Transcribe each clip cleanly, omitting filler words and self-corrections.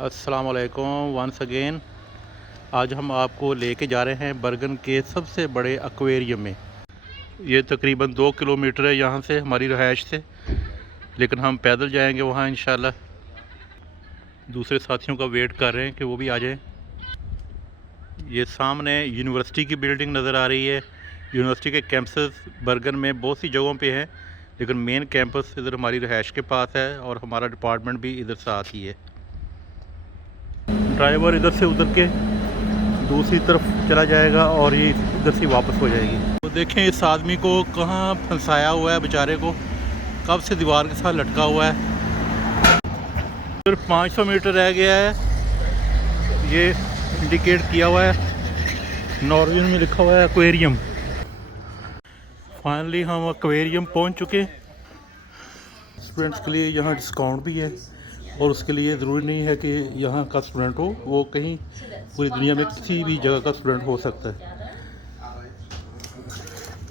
अस्सलाम वालेकुम once again. आज हम आपको लेके जा रहे हैं बर्गन के सबसे बड़े एक्वेरियम में। ये तकरीबन 2 किलोमीटर है यहाँ से, हमारी रहायश से, लेकिन हम पैदल जाएंगे वहाँ इंशाल्लाह। दूसरे साथियों का वेट कर रहे हैं कि वो भी आ जाएं। ये सामने यूनिवर्सिटी की बिल्डिंग नज़र आ रही है। यूनिवर्सिटी के कैंपस बर्गन में बहुत सी जगहों पे हैं, लेकिन मेन कैंपस इधर हमारी रहायश के पास है और हमारा डिपार्टमेंट भी इधर साथ ही है। ड्राइवर इधर से उतर के दूसरी तरफ चला जाएगा और ये इधर से वापस हो जाएगी। तो देखें इस आदमी को कहाँ फंसाया हुआ है, बेचारे को कब से दीवार के साथ लटका हुआ है। सिर्फ 500 मीटर रह गया है। ये इंडिकेट किया हुआ है, नॉर्वे में लिखा हुआ है एक्वेरियम। फाइनली हम एक्वेरियम पहुंच चुके। स्टूडेंट्स के लिए यहाँ डिस्काउंट भी है और उसके लिए ज़रूरी नहीं है कि यहाँ का स्टूडेंट हो, वो कहीं पूरी दुनिया में किसी भी जगह का स्टूडेंट हो सकता है।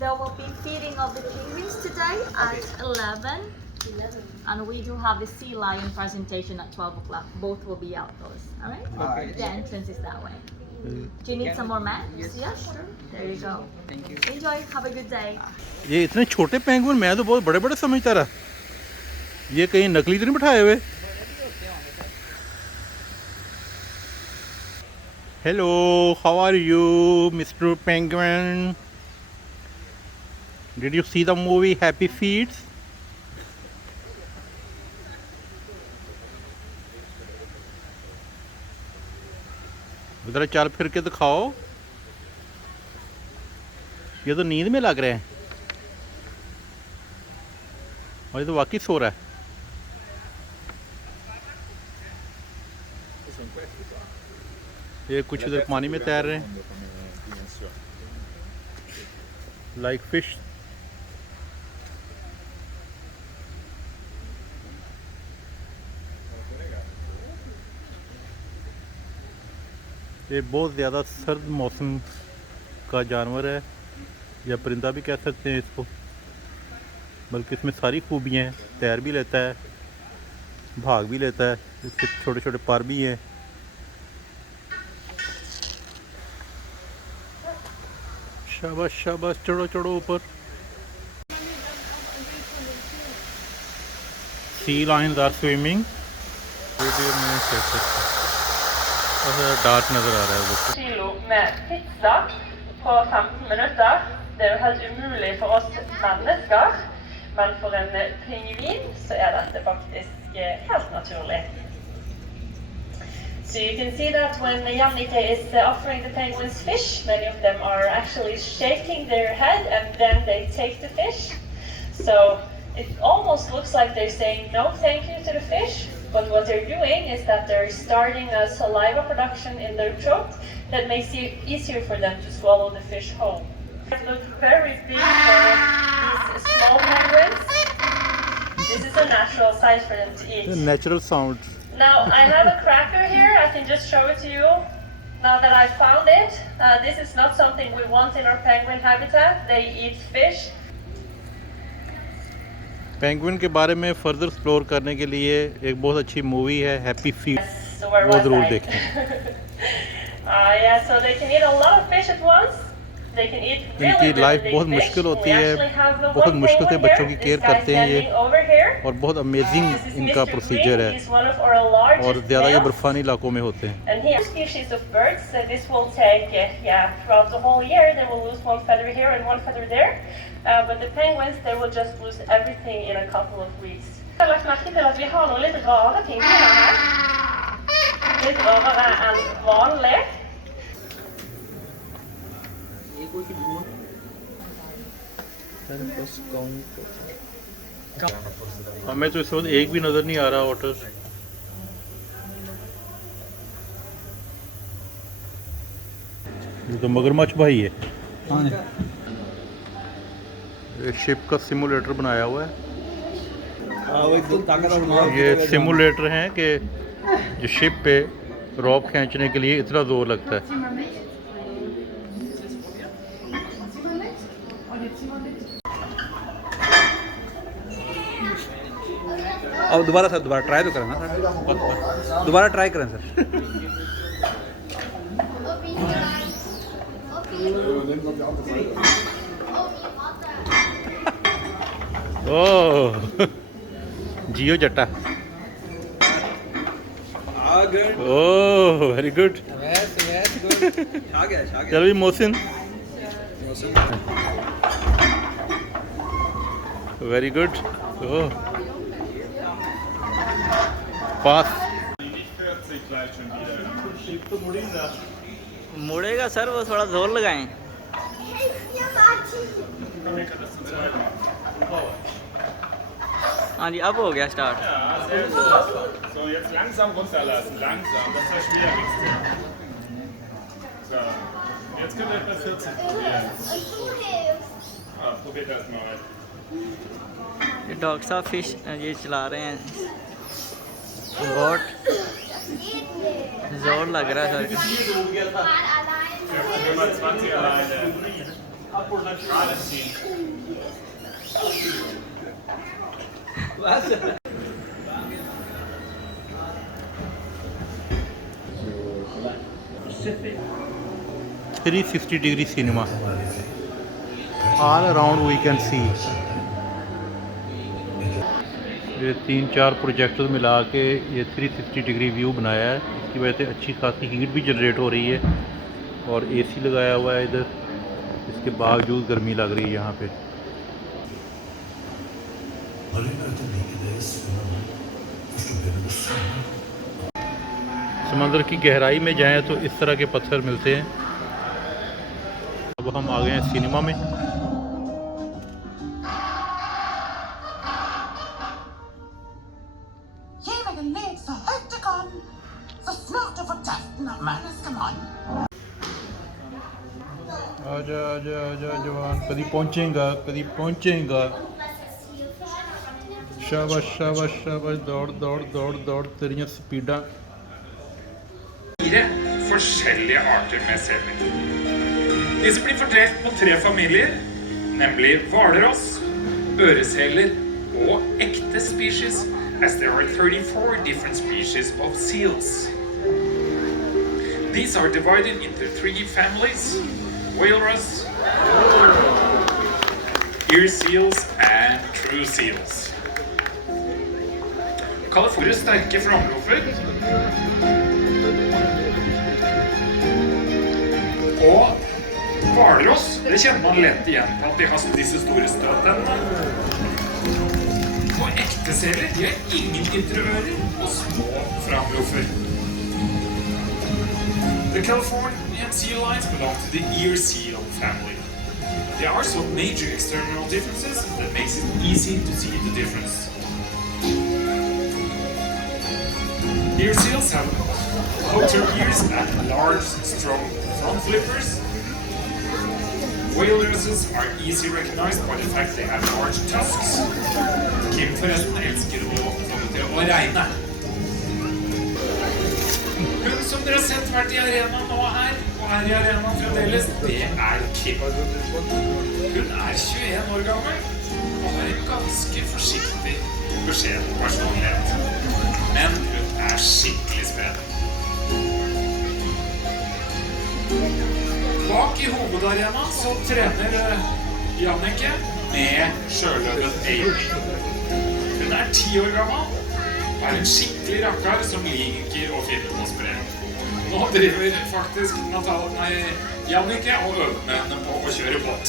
There will be feeding of the penguins today at 11. And we do have the sea lion presentation at 12 o'clock. Both will be outdoors. Alright? Okay. The entrance is that way. Do you need some more mats? Yeah, sure. There you go. Thank you. Enjoy. Have a good day. ये इतने छोटे penguin मैं तो बहुत बड़े बड़े समझता रहा। ये कहीं नकली तो नहीं बिठाए हुए? Hello, how are you, Mr. Penguin? Did you see the movie Happy Feet? इधर चल फिर के दिखाओ। ये तो नींद में लग रहे हैं और ये तो वाकई सो रहा है। ये कुछ इधर पानी में तैर रहे हैं लाइक फिश। ये बहुत ज़्यादा सर्द मौसम का जानवर है या परिंदा भी कह सकते हैं इसको, बल्कि इसमें सारी खूबियाँ हैं। तैर भी लेता है, भाग भी लेता है, इसके छोटे छोटे पर भी हैं। शाबाश शाबाश, चढ़ो चढ़ो ऊपर। सी लायंस आर स्विमिंग। डार्क नजर आ रहा है। Kilo med pizza på 15 minutter. Det er jo helt umulig for oss mennesker, men for en pingvin så er dette faktisk helt naturlig. So you can see that when Jannicke is offering the penguins fish, many of them are actually shaking their head and then they take the fish. So it almost looks like they're saying no thank you to the fish, but what they're doing is that they're starting a saliva production in their throat that makes it easier for them to swallow the fish whole. It looks very big for these small penguins. This is a natural size for them to eat. The natural sound. Now I have a cracker here. I can just show it to you. Now that I found it, this is not something we want in our penguin habitat. They eat fish. Penguin के बारे में further explore करने के लिए एक बहुत अच्छी movie है हैप्पी फीट, So where वो was ज़रूर I? देखें। Yeah, so they can eat a lot of fish at once. They can eat really, इनकी really लाइफ big बहुत fish. मुश्किल होती We है, actually have बहुत one मुश्किल से penguin बच्चों here. की This केयर guy करते हैं ये, standing over here. और बहुत अमेजिंग This is इनका Mr. Procedure Green. है He's one of our largest और ज़्यादा ये males. बर्फानी इलाकों में होते हैं। And here, species of birds. So this will take, throughout the whole year, they will lose one feather here and one feather there. But the penguins, they will just lose everything in a couple of weeks. Jeg har lagt merke til at vi har noen litt rare pingviner her. Litt rarere enn vanlig. हमें तो इस वक्त एक भी नज़र नहीं आ रहा otter. ये तो मगरमच्छ भाई है। ये शिप का सिमुलेटर बनाया हुआ है। ये सिमुलेटर हैं कि जो शिप पे रॉप खींचने के लिए इतना ज़ोर लगता है। अब दोबारा सर दोबारा ट्राई तो करें ना सर दोबारा ट्राई करें सर ओह जियो जट्टा ओह वेरी गुड चल भी मोहसिन वेरी गुड ओह पास मुड़ेगा सर वो थोड़ा जोर लगाएं हाँ जी अब हो गया start So, jetzt langsam runterlassen, langsam, das ist das Schwierigste. So, jetzt können wir etwa 40 probieren. Probiert das mal. ये डॉक्टर साहब फिश ये चला रहे हैं बहुत जोर लग रहा है sir Probieren wir 20 alleine. Gerade ziehen. Pacific 360-degree cinema all around we can see ये 3-4 प्रोजेक्टर मिला के ये 360 डिग्री व्यू बनाया है इसकी वजह से अच्छी खासी हीट भी जनरेट हो रही है और एसी लगाया हुआ है इधर इसके बावजूद गर्मी लग रही है यहाँ पे समंदर की गहराई में जाएं तो इस तरह के पत्थर मिलते हैं अब हम आ गए हैं सिनेमा में आजा आजा आजा जवान कभी पहुंचेगा शाबाश शाबाश शाबाश दौड़ दौड़ दौड़ दौड़ तेरियां स्पीडा 4 forskjellige arter med seler. Disse blir fordelt på 3 familier, nemlig hvalross, øreseler og ekte species, as there are 34 different species of seals. These are divided into 3 families: whaleross, ear seals and true seals. Kalifornier sterke framloffer og hvalross, det kjenner man lett igjen på at de har disse store støttene. Og ekte seler, de har ingen ytre ører og små framloffer. The Californian sea lions belong to the ear seal family. There are some major external differences that makes it easy to see the difference. Ear seals have hotter ears and large, strong front flippers. Whalers are easily recognized by the fact they have large tusks. Kim forresten elsker å regne. Hun som dere har sett vært i arena nå her, og er i arena fremdeles, det er Kim. Hun er 21 år gammel, og har en ganske forsiktig beskjeden personlighet. Men hun er skikkelig spredd. Bak i hovedarenaen så trener Jannicke med sjøløven Amy. Hun er 10 år gammel, er en skikkelig rakkar som liker å finne på spreng. Nå driver faktisk Jannicke og øver med henne på å kjøre båt.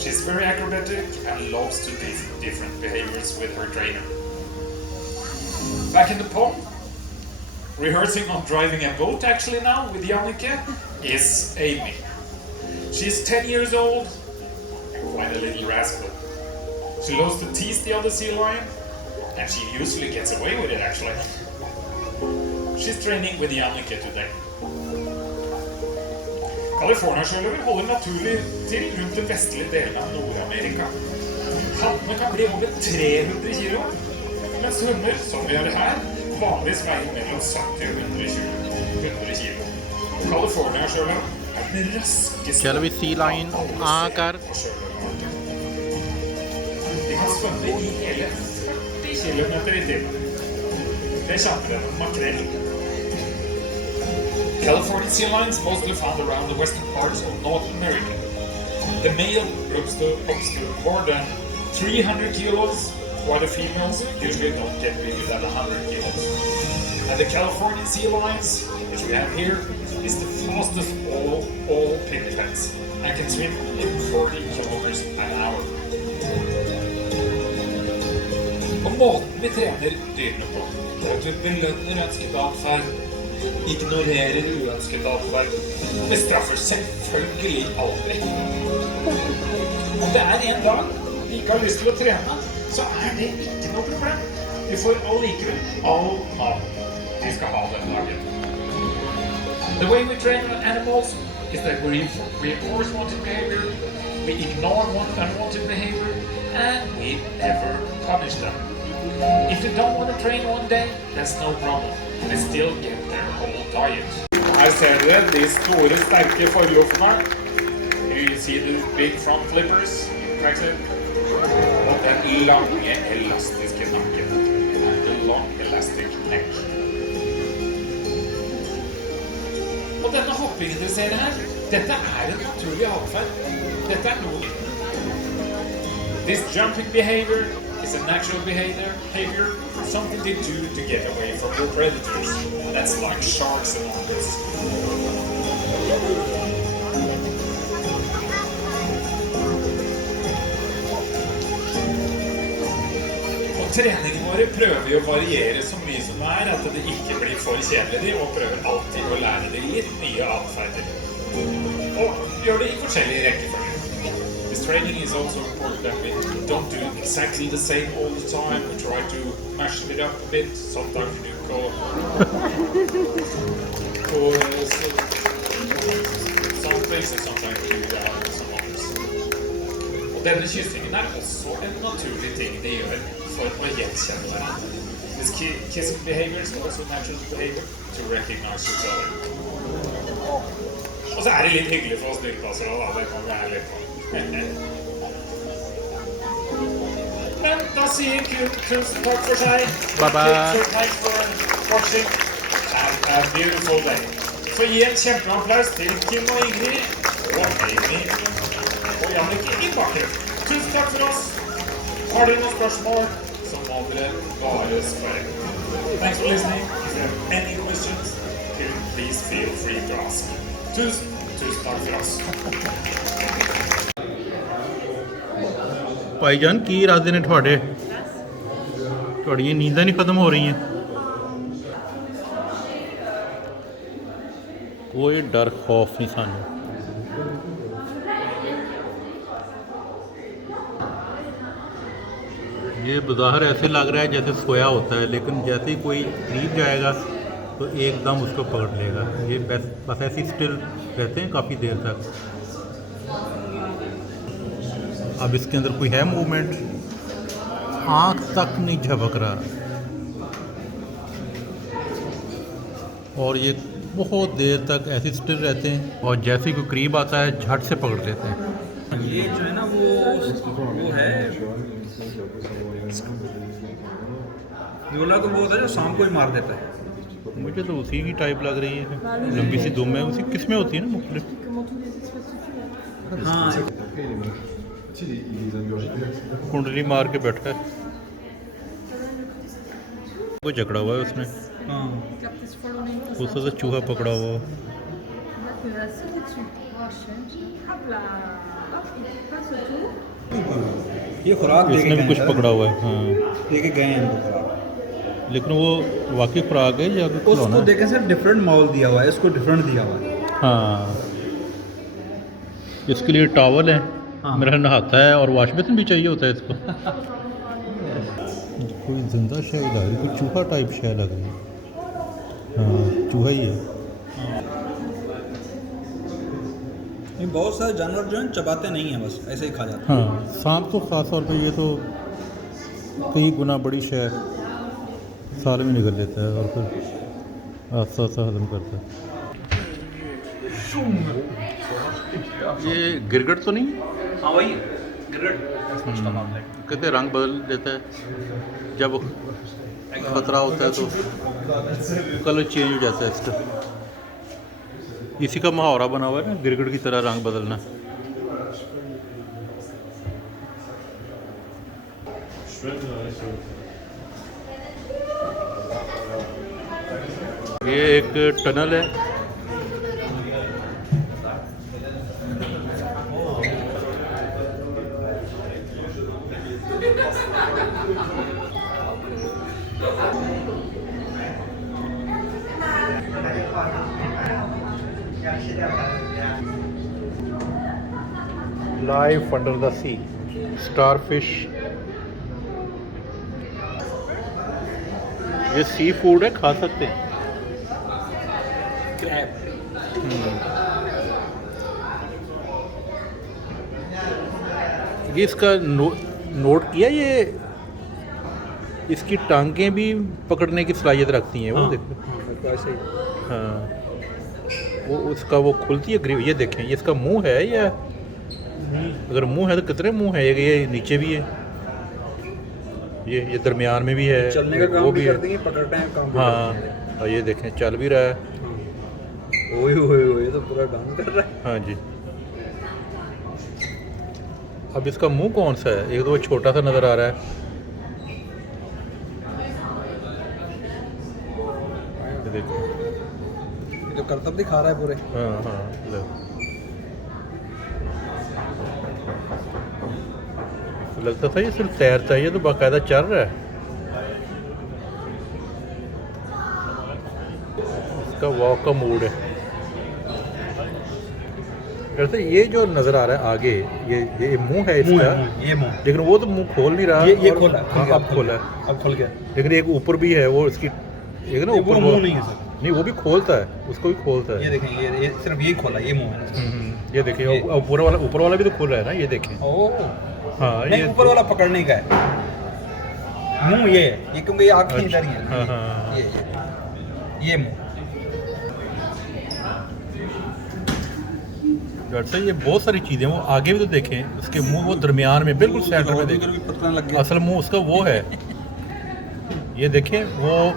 She's very acrobatic and loves to do different behaviors with her trainer. Back in the pond, rehearsing on driving a boat actually now with Jannicke is Amy. She's 10 years old and quite a little rascal. She loves to tease the other sea lion and she usually gets away with it actually. She's training with Jannicke today. California-sjøløver holder naturlig til rundt den vestlige delen av Nord-Amerika. Hannene kan bli over 300 kilo, mens hunder, som vi gjør her, vanligvis veier mellom 70 og 100 kilo. California-sjøløver er den raskeste चल भी सी line आकर svømme i hele 40 kilometer i timen. Det er kjappere enn makrell. Californian sea lions mostly found around the western parts of North America. The male grows to up to more than 300 kilos, while the females usually don't get bigger than 100 kilos. And the Californian sea lions, which we have here, is the fastest of all pinnipeds and can swim in 40 kilometers an hour. Og måten vi trener dyrene på, det er at vi belønner ønsket atferd, ignorerer uønsket atferd, vi straffer selvfølgelig aldri. Om det er en dag vi ikke har lyst til å trene, så er det ikke noe problem. Vi får allikevel all mat vi skal ha den dagen. The way we train animals is that we reinforce wanted behavior, we ignore unwanted behavior, and we never punish them. If they don't want to train one day, that's no problem. They still get their whole diet. Her ser dere de store, sterke forloffene. You see the big front flippers, og den lange, elastiske nakken. The long elastic neck. Og denne hoppingen dere ser her, dette er en naturlig atferd. Dette er noe. This jumping behavior is a natural behavior, something they do to get away from their predators. That's like sharks and orcas. Og treningen våre prøver vi å variere så mye som det er, at det ikke blir for kjedelig, og prøver alltid å lære det litt nye atferder. Og gjør det i forskjellige rekkefølger. This training is also important that we don't do exactly the same all the time. We try to mash it up a bit. Sometimes we do some places, sometimes we do some others. Og denne kyssingen er også en naturlig ting de gjør for å gjenkjenne hverandre. This kissing behavior is also natural behavior to recognize each other. Og så er det litt hyggelig for oss dyrepasser da, det må vi være litt på. Men da sier kunsten takk for seg. Bye bye. Thanks for watching. Have a beautiful day. Så gi en kjempeapplaus til Kim og Ingrid og Amy og Jannik i bakgrunnen. Tusen takk for oss. Har dere noen spørsmål, så må dere bare spørre. Thanks for listening. If you have any questions, please feel free to ask. Tusen takk for oss. Bhaijaan ਕੀ ਇਰਾਦੇ ਨੇ ਤੁਹਾਡੇ? ਤੁਹਾਡੀਆਂ ਨੀਂਦਾਂ ਨਹੀਂ ਖਤਮ ਹੋ ਰਹੀਆਂ? ਕੋਈ ਡਰ ਖੌਫ ਨਹੀਂ ਸਾਨੂੰ। ये बज़ाहिर ऐसे लग रहा है जैसे सोया होता है, लेकिन जैसे ही कोई करीब जाएगा तो एकदम उसको पकड़ लेगा। ये बस ऐसे स्टिल रहते हैं काफ़ी देर तक। अब इसके अंदर कोई है मूवमेंट, आँख तक नहीं झपक रहा, और ये बहुत देर तक ऐसे स्टिल रहते हैं, और जैसे ही कोई करीब आता है झट से पकड़ लेते हैं। ये जो है ना वो है जोला तो बहुत है जो शाम को ही मार देता है। मुझे तो उसी की टाइप लग रही है, लंबी सी दुम है, उसी किस्में होती है ना मुख्तलिफ। हाँ कुंडली मार के बैठा है, वो जकड़ा हुआ है उसने। हाँ उससे तो चूहा पकड़ा हुआ है। ये खुराक इसने भी कुछ पकड़ा हुआ है। हाँ लेके गए हैं इनको खुराक, लेकिन वो वाकई खुराक है या उसको देखे सिर्फ डिफरेंट माहौल दिया हुआ है, इसको डिफरेंट दिया हुआ है। हाँ इसके लिए टॉवल है। हाँ। मेरा नहाता है, और वॉश बेसिन भी चाहिए होता है इसको। कोई जिंदा शय लग रही, कोई चूहा टाइप शय लग रही है। हाँ चूहा ही है। ये बहुत सारे जानवर जो हैं चबाते नहीं हैं, बस ऐसे ही खा जाते हैं। हाँ सांप तो ख़ास तौर पे ये तो कई गुना बड़ी शय साल में निकल लेता है, और फिर आस्ता आस्ता हजम करता है। ये गिरगिट तो नहीं? हाँ वही कहते रंग बदल देता है जब खतरा होता है तो कलर चेंज हो जाता है इसका। इसी का मुहावरा बना हुआ है ना, गिरगिट की तरह रंग बदलना। ये एक टनल है, life under the sea, starfish. ये सी फूड है, खा सकते हैं। ये इसका नोट किया, ये इसकी टांगें भी पकड़ने की सलाहियत रखती हैं। वो देखो, हाँ वो उसका वो खुलती है ग्रिप। ये देखें, ये इसका मुंह है, या अगर मुंह है तो कितने मुंह है। ये नीचे भी है, ये दरमियान में भी है, चलने का काम वो भी है, करती है, पकड़ते हैं काम। हाँ और ये देखें चल भी रहा है। ओए तो पूरा डांस कर रहा है। हाँ जी। अब इसका मुंह कौन सा है? एक तो वो छोटा सा नज़र आ रहा है। ये देखो, ये तो करतब दिखा रहा है पूरे। हाँ हाँ लो। लगता था ये सिर्फ तैरता है, ये तो बाकायदा चल रहा है। इसका वॉक का मूड है। वैसे ये जो नजर आ रहा है आगे, ये मुंह है इसका, ये मुंह, लेकिन वो तो मुंह खोल नहीं रहा। ये और खोला, हाँ, अब खोला है। अब खुल गया। लेकिन एक ऊपर भी है, वो इसकी एक ना ऊपर मुंह नहीं है सर, नहीं वो भी खोलता है, उसको भी खोलता है। ये देखें, ये सिर्फ यही खोला, ये मुंह है। ये देखिए, ऊपर वाला भी तो खोला है ना, ये देखें। ओह हाँ नहीं, ये ऊपर वाला पकड़ने का है, मुंह ये है, ये क्योंकि ये आँखें इधर ही है। हाँ हाँ ये मुंह। डॉक्टर साहब ये बहुत सारी चीज़ें, वो आगे भी तो देखें, उसके मुंह वो दरमियान में बिल्कुल सेंटर में देखें, पतला लग गया। असल मुंह उसका वो है। ये देखें, वो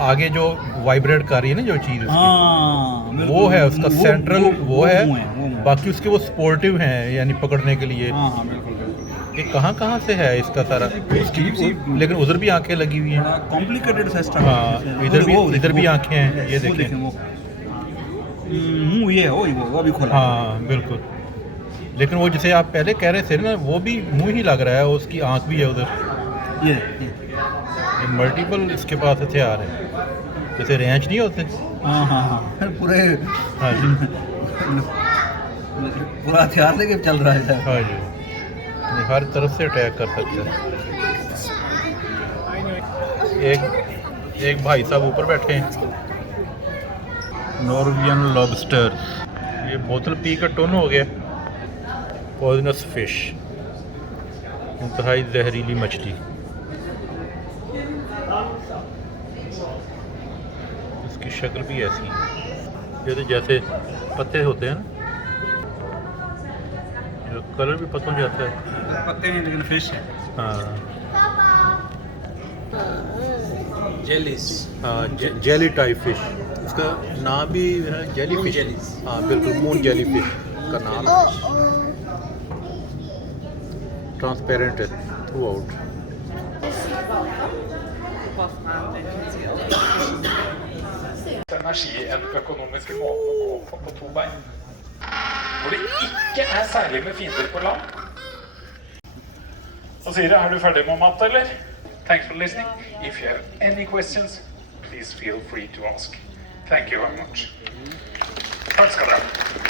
आगे जो वाइब्रेट कर रही है ना जो चीज़ उसकी, हाँ, वो है उसका सेंट्रल, वो है। मुंह। बाकी उसके वो सपोर्टिव हैं, यानी पकड़ने के लिए। हाँ बिल्कुल। ये कहाँ से है इसका सारा, उसकी लेकिन उधर भी आंखें लगी हुई हैं। Complicated system. हाँ इधर भी आंखें हैं, ये देखें। मुंह ये है, वो अभी खोला। हाँ बिल्कुल। लेकिन वो जिसे आप पहले कह रहे थे ना, वो भी मुंह ही लग रहा है, उसकी आंख भी है उधर। ये मल्टीपल इसके पास हथियार है, जैसे रेंच नहीं होते। हाँ पूरे। हाँ जी, पूरा हथियार लेके चल रहा है। हाँ जी, हर तरफ से अटैक कर सकता है। एक भाई साहब ऊपर बैठे हैं। नॉर्वियन लॉबस्टर, ये बोतल पी का टोन हो गया। पॉइजनस फिश, इंतहाई जहरीली मछली। इसकी शक्ल भी ऐसी है, ये तो जैसे पत्ते होते हैं ना, कलर भी पत्तों जैसा है। पत्ते हैं लेकिन फिश है। हाँ जेलीज। हाँ जेली टाइप फिश, इसका नाम भी है जेली फिश। हाँ बिल्कुल, मून जेली फिश का नाम है। ट्रांसपेरेंट है through out. Energi en økonomisk måte å gå på to bein. Hvor det ikke er særlig med fiender på land. Så sier jeg, er du ferdig med mat, eller? Thanks for listening. If you have any questions, please feel free to ask. Thank you very much. Takk skal dere ha.